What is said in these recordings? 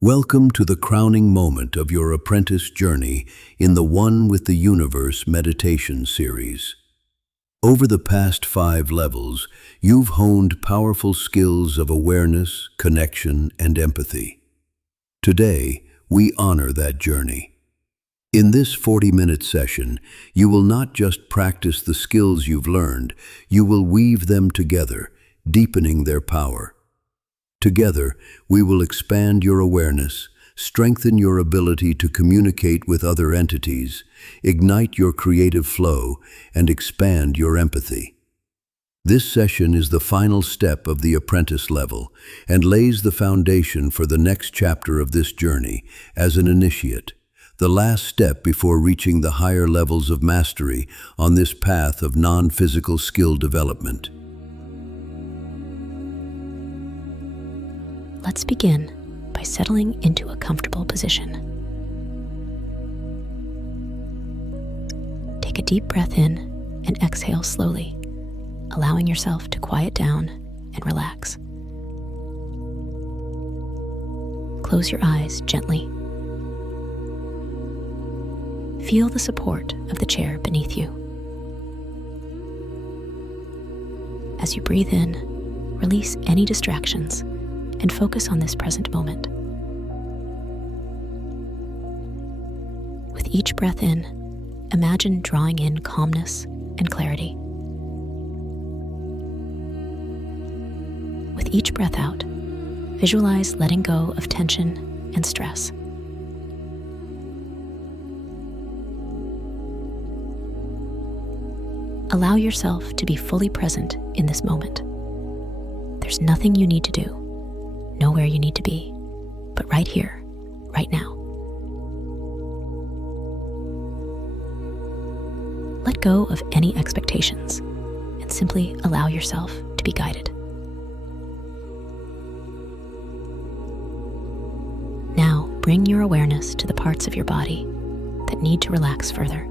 Welcome to the crowning moment of your apprentice journey in the One with the Universe meditation series. Over the past 5 levels, you've honed powerful skills of awareness, connection, and empathy. Today, we honor that journey. In this 40-minute session, you will not just practice the skills you've learned, you will weave them together, deepening their power. Together, we will expand your awareness, strengthen your ability to communicate with other entities, ignite your creative flow, and expand your empathy. This session is the final step of the Apprentice Level and lays the foundation for the next chapter of this journey as an initiate, the last step before reaching the higher levels of mastery on this path of non-physical skill development. Let's begin by settling into a comfortable position. Take a deep breath in and exhale slowly, allowing yourself to quiet down and relax. Close your eyes gently. Feel the support of the chair beneath you. As you breathe in, release any distractions and focus on this present moment. With each breath in, imagine drawing in calmness and clarity. With each breath out, visualize letting go of tension and stress. Allow yourself to be fully present in this moment. There's nothing you need to do, nowhere you need to be, but right here, right now. Let go of any expectations and simply allow yourself to be guided. Now, bring your awareness to the parts of your body that need to relax further.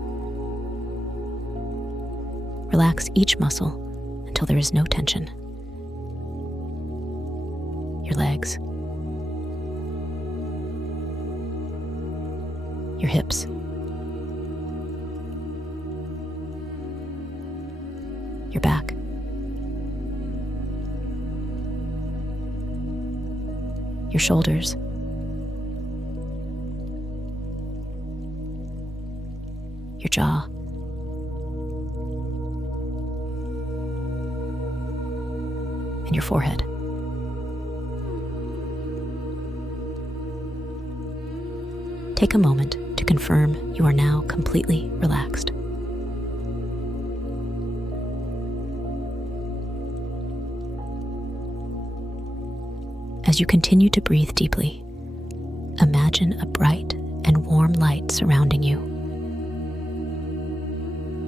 Relax each muscle until there is no tension. Your legs, your hips, your back, your shoulders, your jaw, and your forehead. Take a moment to confirm you are now completely relaxed. As you continue to breathe deeply, imagine a bright and warm light surrounding you,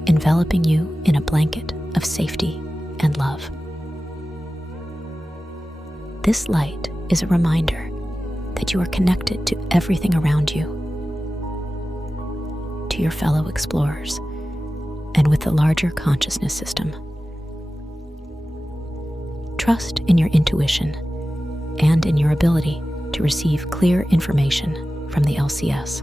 enveloping you in a blanket of safety and love. This light is a reminder that you are connected to everything around you, to your fellow explorers, and with the larger consciousness system. Trust in your intuition and in your ability to receive clear information from the LCS.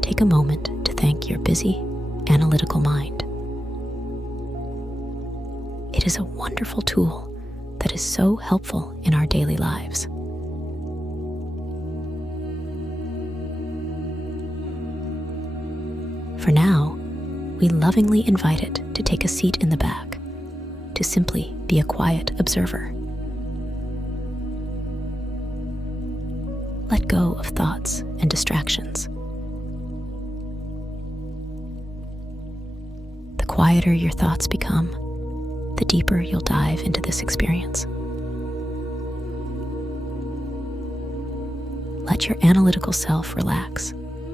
Take a moment to thank your busy, analytical mind. It is a wonderful tool that is so helpful in our daily lives. For now, we lovingly invite it to take a seat in the back, to simply be a quiet observer. Let go of thoughts and distractions. The quieter your thoughts become, the deeper you'll dive into this experience. Let your analytical self relax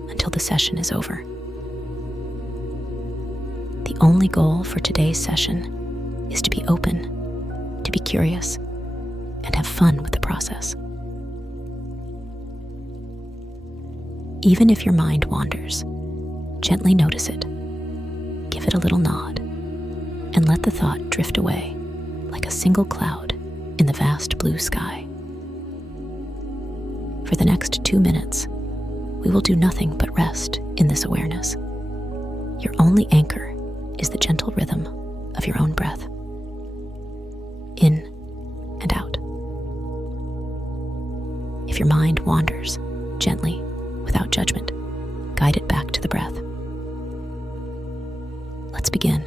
until the session is over. The only goal for today's session is to be open, to be curious, and have fun with the process. Even if your mind wanders, gently notice it, give it a little nod, and let the thought drift away like a single cloud in the vast blue sky. For the next 2 minutes, we will do nothing but rest in this awareness. Your only anchor is the gentle rhythm of your own breath, in and out. If your mind wanders, gently, without judgment, guide it back to the breath. Let's begin.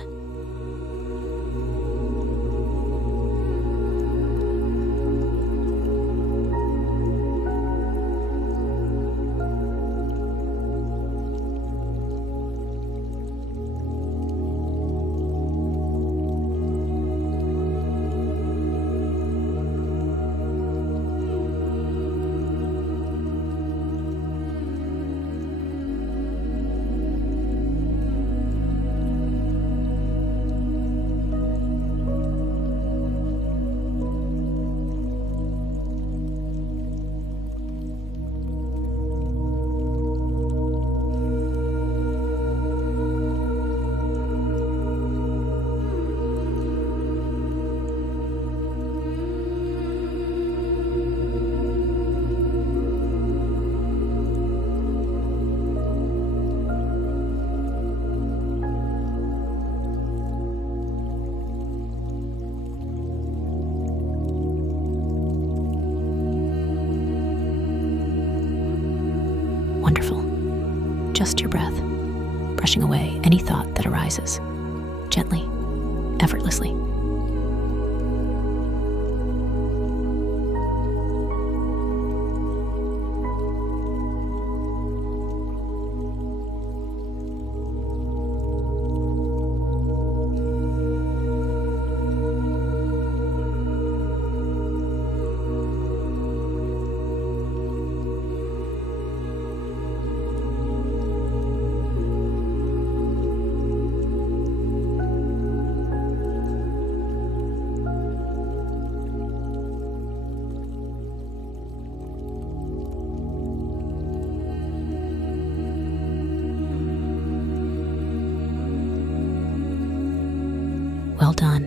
Wonderful. Just your breath, brushing away any thought that arises, gently, effortlessly. Well done.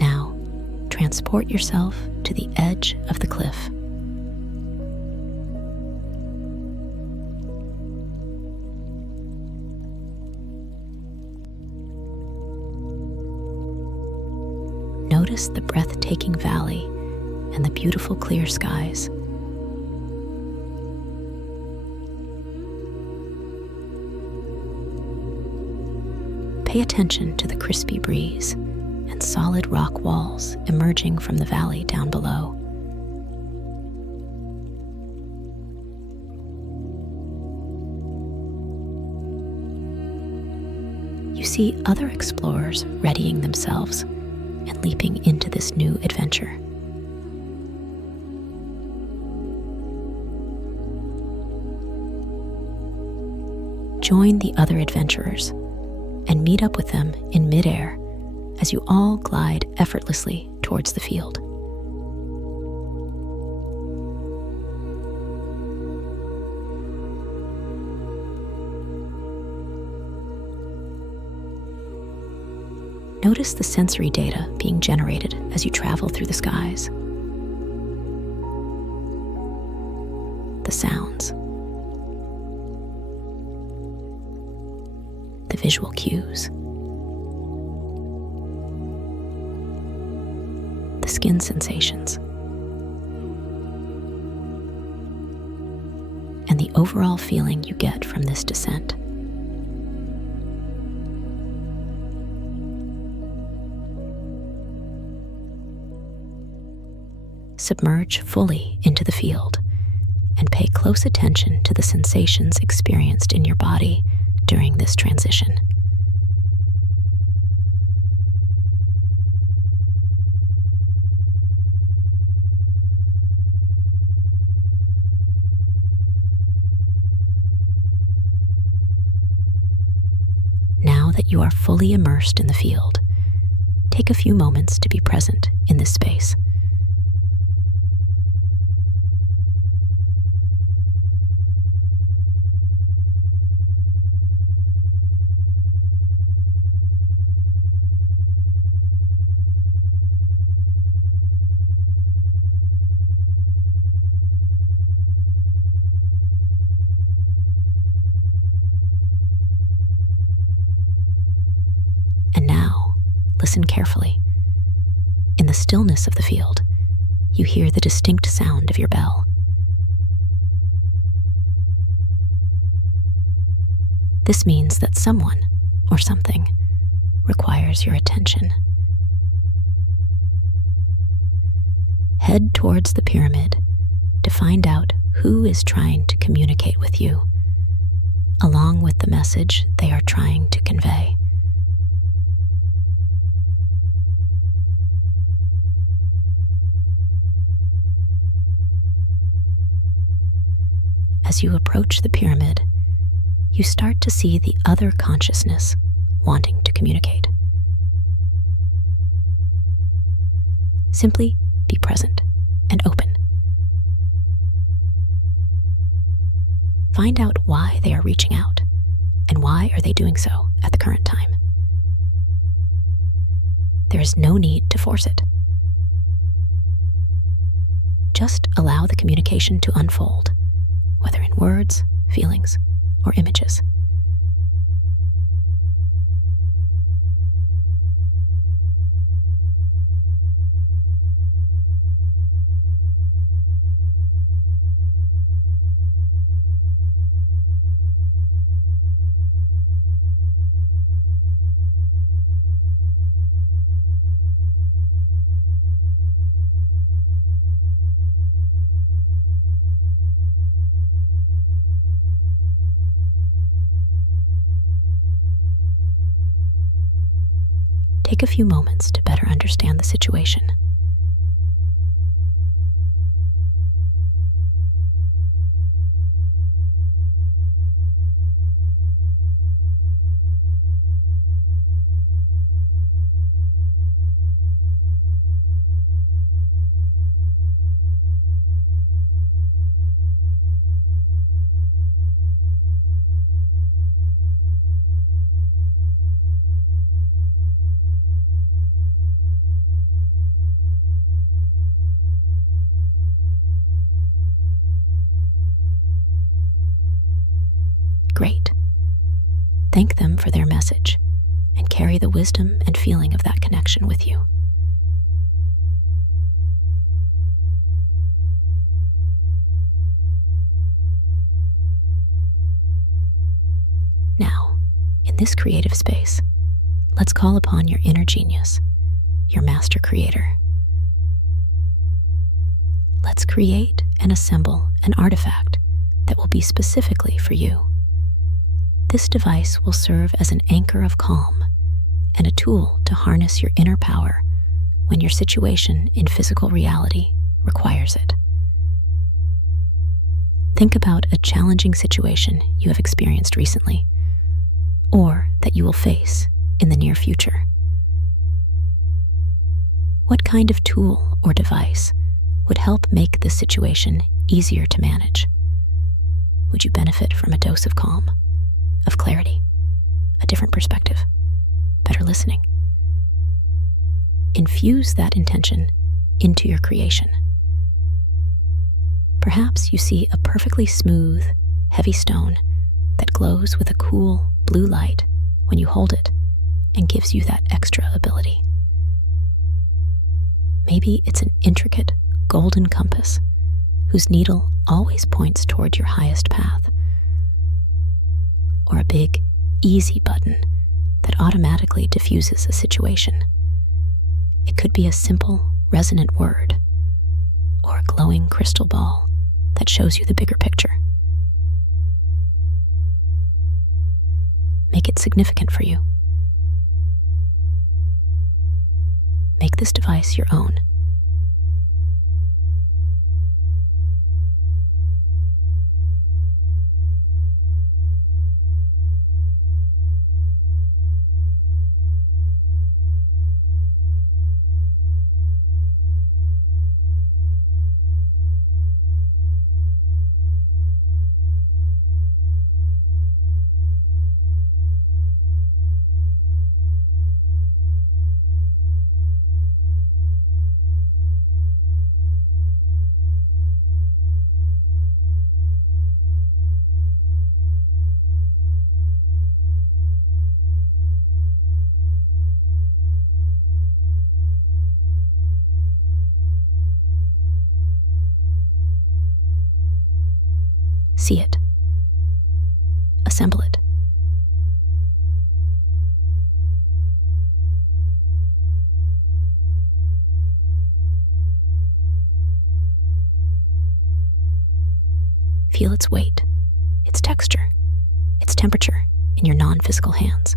Now, transport yourself to the edge of the cliff. Notice the breathtaking valley and the beautiful clear skies. Pay attention to the crispy breeze and solid rock walls emerging from the valley down below. You see other explorers readying themselves and leaping into this new adventure. Join the other adventurers and meet up with them in midair as you all glide effortlessly towards the field. Notice the sensory data being generated as you travel through the skies. The sounds, the visual cues, the skin sensations, and the overall feeling you get from this descent. Submerge fully into the field and pay close attention to the sensations experienced in your body during this transition. Now that you are fully immersed in the field, take a few moments to be present in this space. listen carefully. In the stillness of the field, you hear the distinct sound of your bell. This means that someone or something requires your attention. Head towards the pyramid to find out who is trying to communicate with you, along with the message they are trying to convey. As you approach the pyramid, you start to see the other consciousness wanting to communicate. Simply be present and open. Find out why they are reaching out and why are they doing so at the current time. There is no need to force it. Just allow the communication to unfold, whether in words, feelings, or images. Take a few moments to better understand the situation. Great. Thank them for their message and carry the wisdom and feeling of that connection with you. Now, in this creative space, let's call upon your inner genius, your master creator. Let's create and assemble an artifact that will be specifically for you. This device will serve as an anchor of calm and a tool to harness your inner power when your situation in physical reality requires it. Think about a challenging situation you have experienced recently, or that you will face in the near future. What kind of tool or device would help make this situation easier to manage? Would you benefit from a dose of calm, of clarity, a different perspective, better listening? Infuse that intention into your creation. Perhaps you see a perfectly smooth, heavy stone that glows with a cool blue light when you hold it and gives you that extra ability. Maybe it's an intricate golden compass whose needle always points toward your highest path, or a big, easy button that automatically diffuses a situation. It could be a simple, resonant word, or a glowing crystal ball that shows you the bigger picture. Make it significant for you. Make this device your own. See it. Assemble it. Feel its weight, its texture, its temperature in your non-physical hands.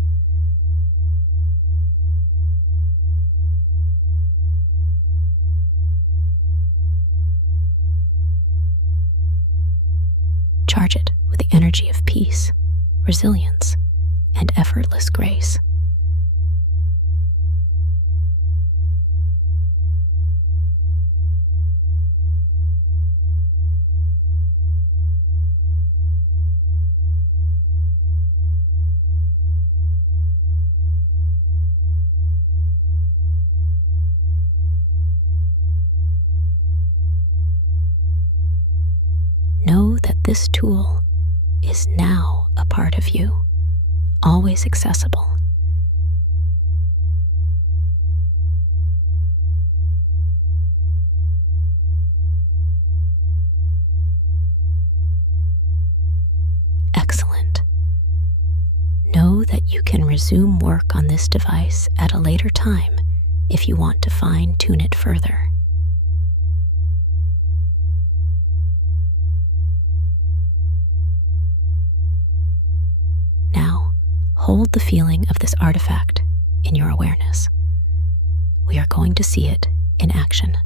Charge it with the energy of peace, resilience, and effortless grace. Know that this tool is now a part of you, always accessible. Excellent. Know that you can resume work on this device at a later time if you want to fine-tune it further. Now, hold the feeling of this artifact in your awareness. We are going to see it in action.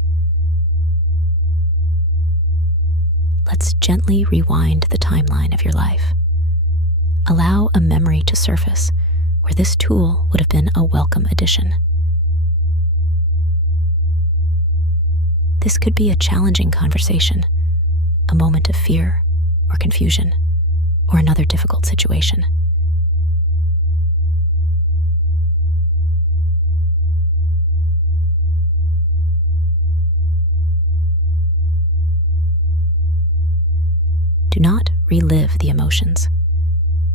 Let's gently rewind the timeline of your life. Allow a memory to surface where this tool would have been a welcome addition. This could be a challenging conversation, a moment of fear or confusion, or another difficult situation. Do not relive the emotions.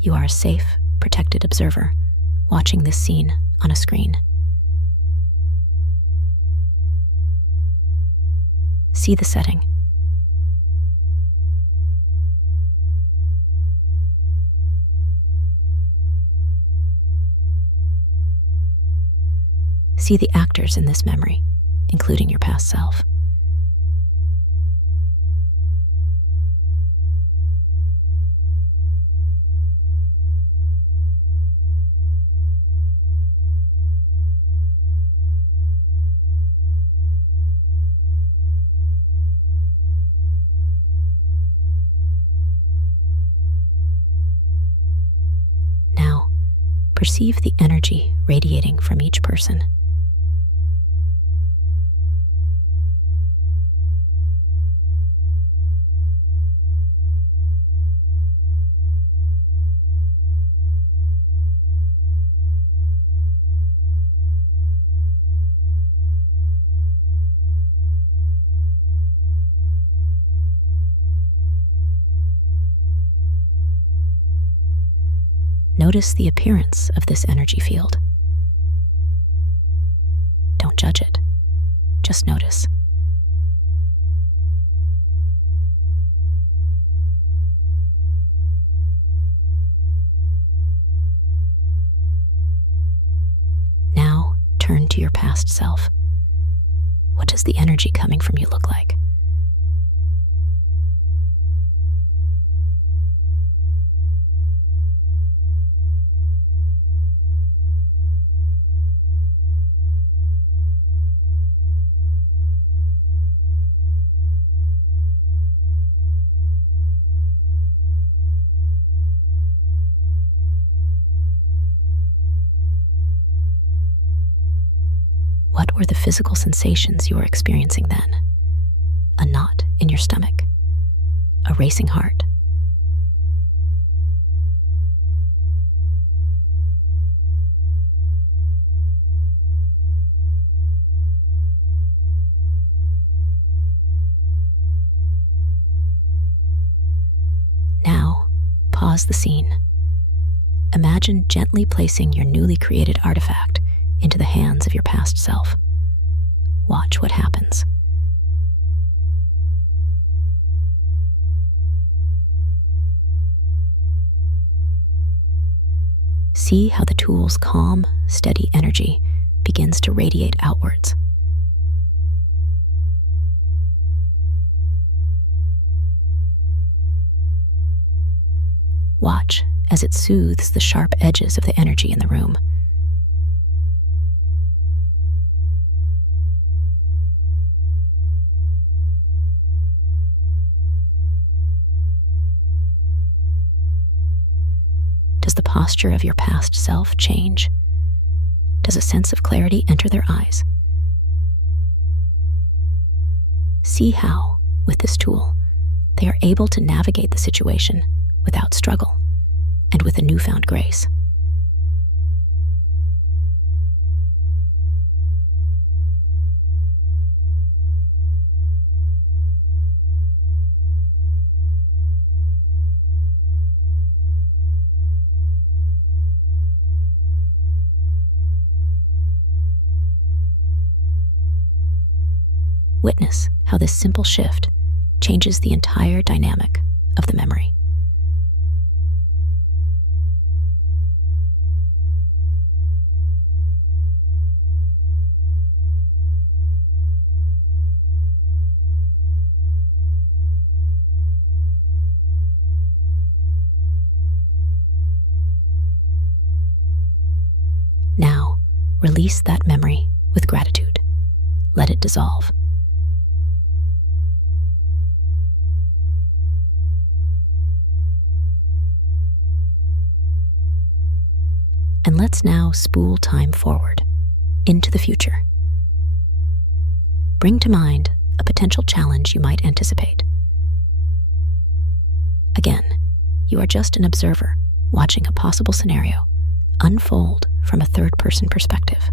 You are a safe, protected observer watching this scene on a screen. See the setting. See the actors in this memory, including your past self. Now, perceive the energy radiating from each person. Notice the appearance of this energy field. Don't judge it, just notice. Now turn to your past self. What does the energy coming from you look like? What were the physical sensations you were experiencing then? A knot in your stomach? A racing heart? Now, pause the scene. Imagine gently placing your newly created artifact into the hands of your past self. Watch what happens. See how the tool's calm, steady energy begins to radiate outwards. Watch as it soothes the sharp edges of the energy in the room. Does the posture of your past self change? Does a sense of clarity enter their eyes? See how, with this tool, they are able to navigate the situation without struggle and with a newfound grace. Witness how this simple shift changes the entire dynamic of the memory. Now, release that memory with gratitude. Let it dissolve. And let's now spool time forward into the future. Bring to mind a potential challenge you might anticipate. Again, you are just an observer watching a possible scenario unfold from a third-person perspective.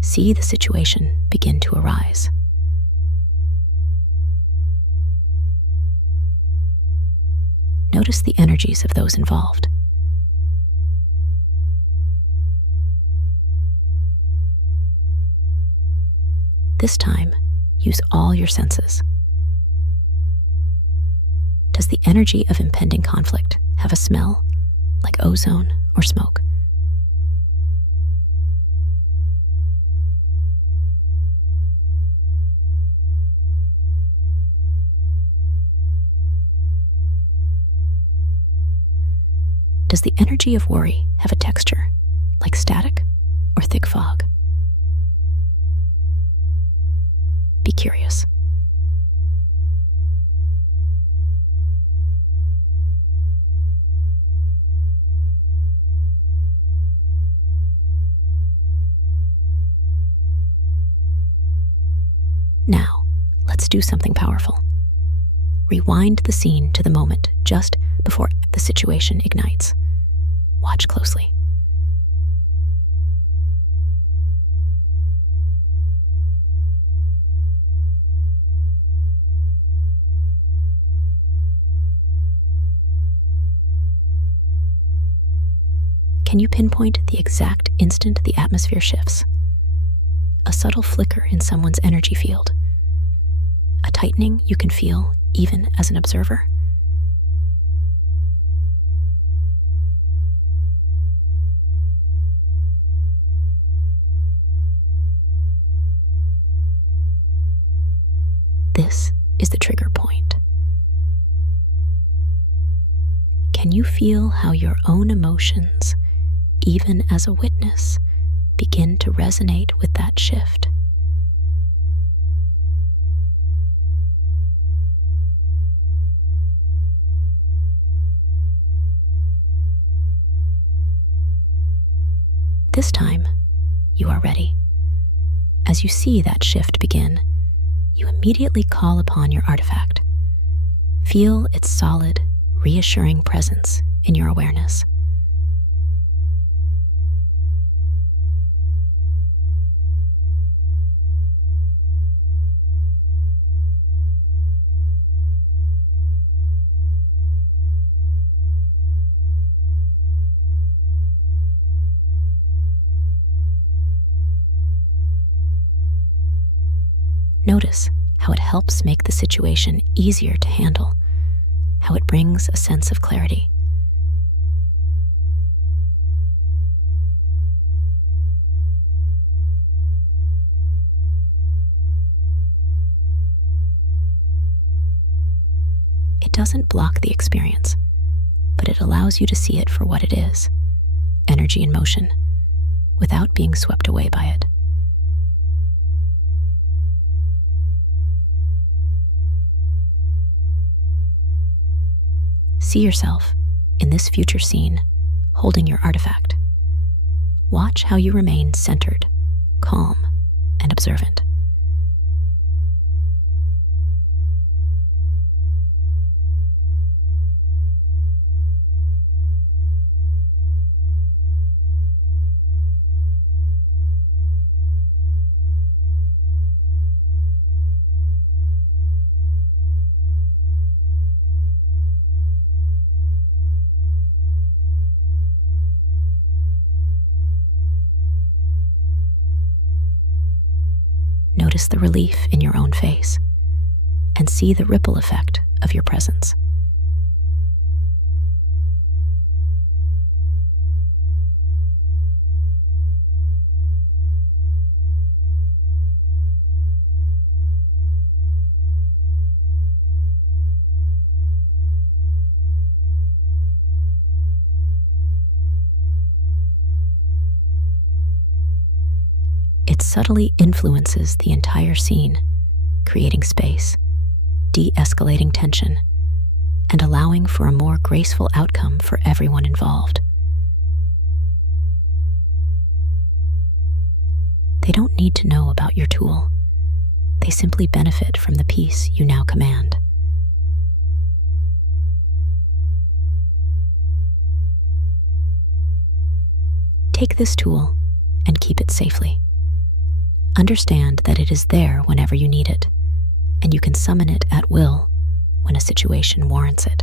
See the situation begin to arise. Notice the energies of those involved. This time, use all your senses. Does the energy of impending conflict have a smell, like ozone or smoke? Does the energy of worry have a texture, like static or thick fog? Be curious. Now, let's do something powerful. Rewind the scene to the moment just before the situation ignites. Watch closely. Can you pinpoint the exact instant the atmosphere shifts? A subtle flicker in someone's energy field. A tightening you can feel even as an observer? This is the trigger point. Can you feel how your own emotions, even as a witness, begin to resonate with that shift? This time, you are ready. As you see that shift begin, you immediately call upon your artifact. Feel its solid, reassuring presence in your awareness. Notice how it helps make the situation easier to handle, how it brings a sense of clarity. It doesn't block the experience, but it allows you to see it for what it is, energy in motion, without being swept away by it. See yourself in this future scene holding your artifact. Watch how you remain centered, calm, and observant. Notice the relief in your own face and see the ripple effect of your presence. It subtly influences the entire scene, creating space, de-escalating tension, and allowing for a more graceful outcome for everyone involved. They don't need to know about your tool. They simply benefit from the peace you now command. Take this tool and keep it safely. Understand that it is there whenever you need it, and you can summon it at will when a situation warrants it.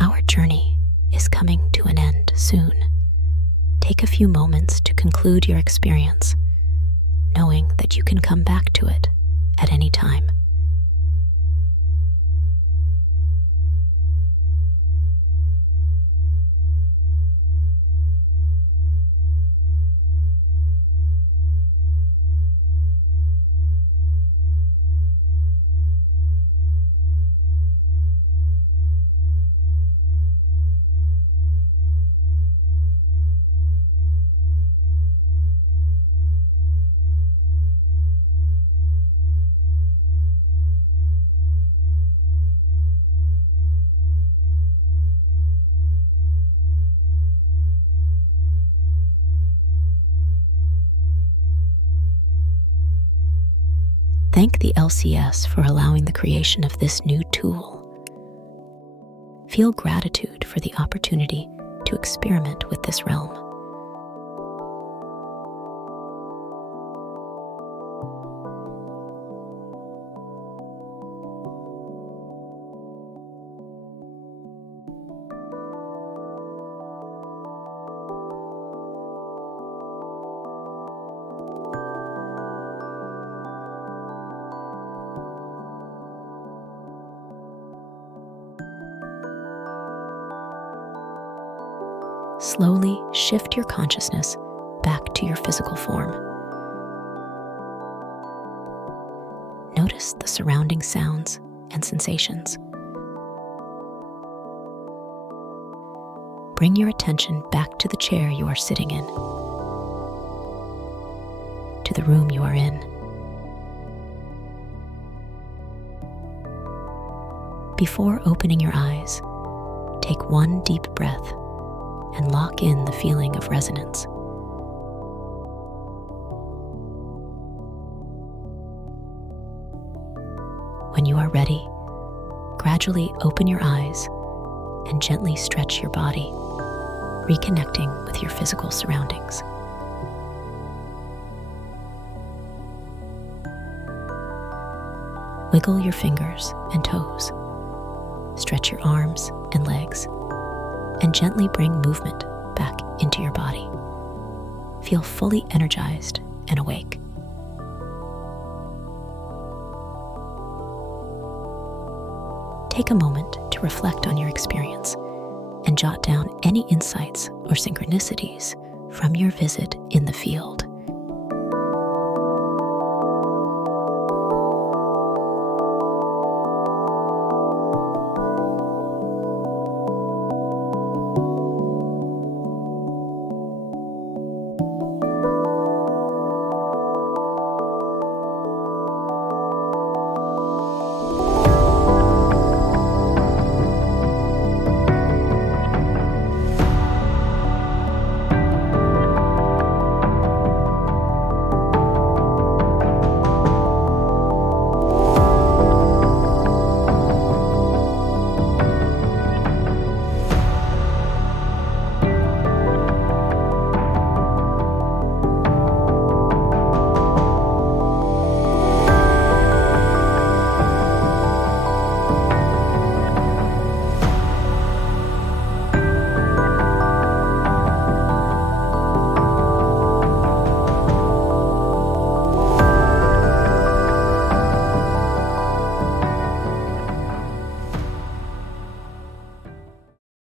Our journey is coming to an end soon. Take a few moments to conclude your experience, knowing that you can come back to it at any time. Thank the LCS for allowing the creation of this new tool. Feel gratitude for the opportunity to experiment with this realm. Slowly shift your consciousness back to your physical form. Notice the surrounding sounds and sensations. Bring your attention back to the chair you are sitting in, to the room you are in. Before opening your eyes, take one deep breath and lock in the feeling of resonance. When you are ready, gradually gradually open your eyes and gently stretch your body, reconnecting with your physical surroundings. Wiggle your fingers and toes, stretch your arms and legs, and gently bring movement back into your body. Feel fully energized and awake. Take a moment to reflect on your experience and jot down any insights or synchronicities from your visit in the field.